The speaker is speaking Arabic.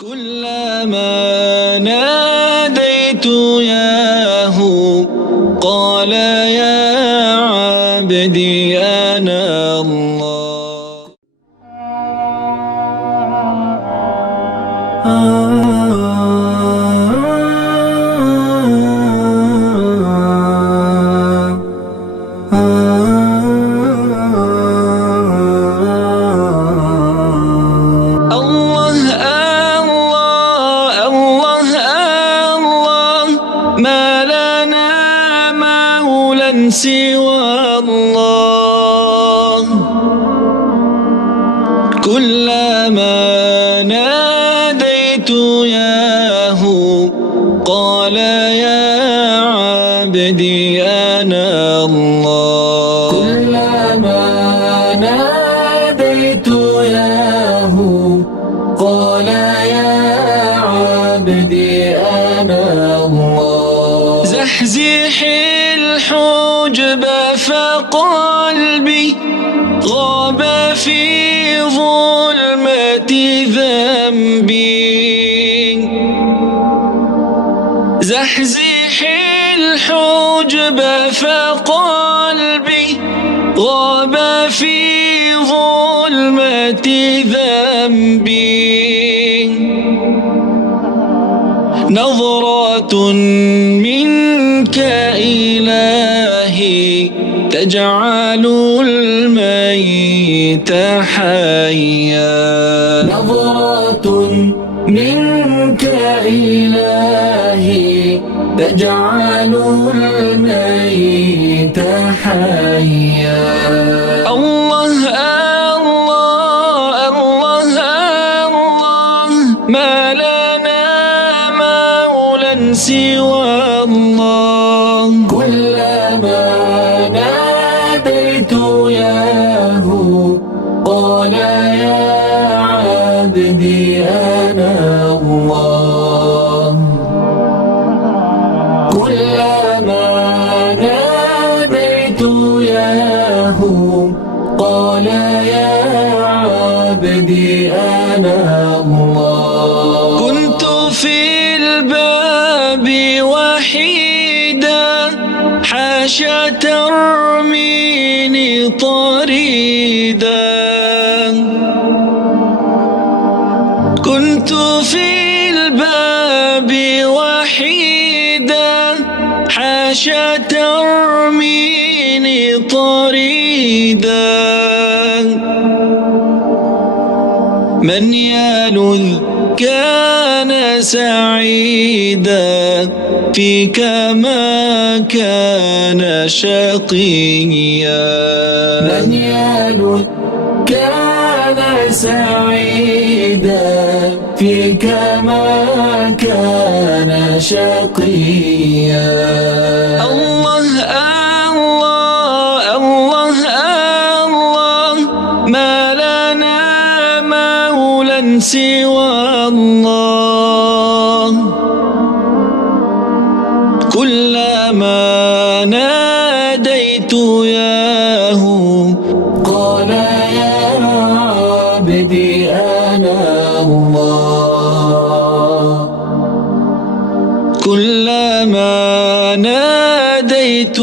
كلما ناديت ياه قال يا عبدي أنا الله. ما لنا مولى سوى الله. كلما ناديت ياه قال يا عبدي أنا الله. كلما ناديت ياه قال يا عبدي أنا الله. زحزح الحجب فقلبي غاب في ظلمة ذنبي. زحزح الحجب فقلبي غاب في ظلمة ذنبي. نظرة منك إلهي تجعل الميت حيا. نظرة منك إلهي تجعل الميت حيا. الله الله الله الله ما لنا مولى سوى الله. كلما ناديت ياه قال يا عبدي أنا الله. كلما ناديت ياه قال يا عبدي أنا الله. كنت في الباب وحيدا حاشا ترميني طريدا. كنت في الباب وحيدا حاشا ترميني طريدا. من يلذ كان سعيدا فيك ما كان شقيا. من يلذ كان سعيدا فيك ما كان شقيا. الله الله الله الله ما لنا مولى سوى الله. كلما ناديت ياه قال يا عبدي أنا الله. كلما ناديت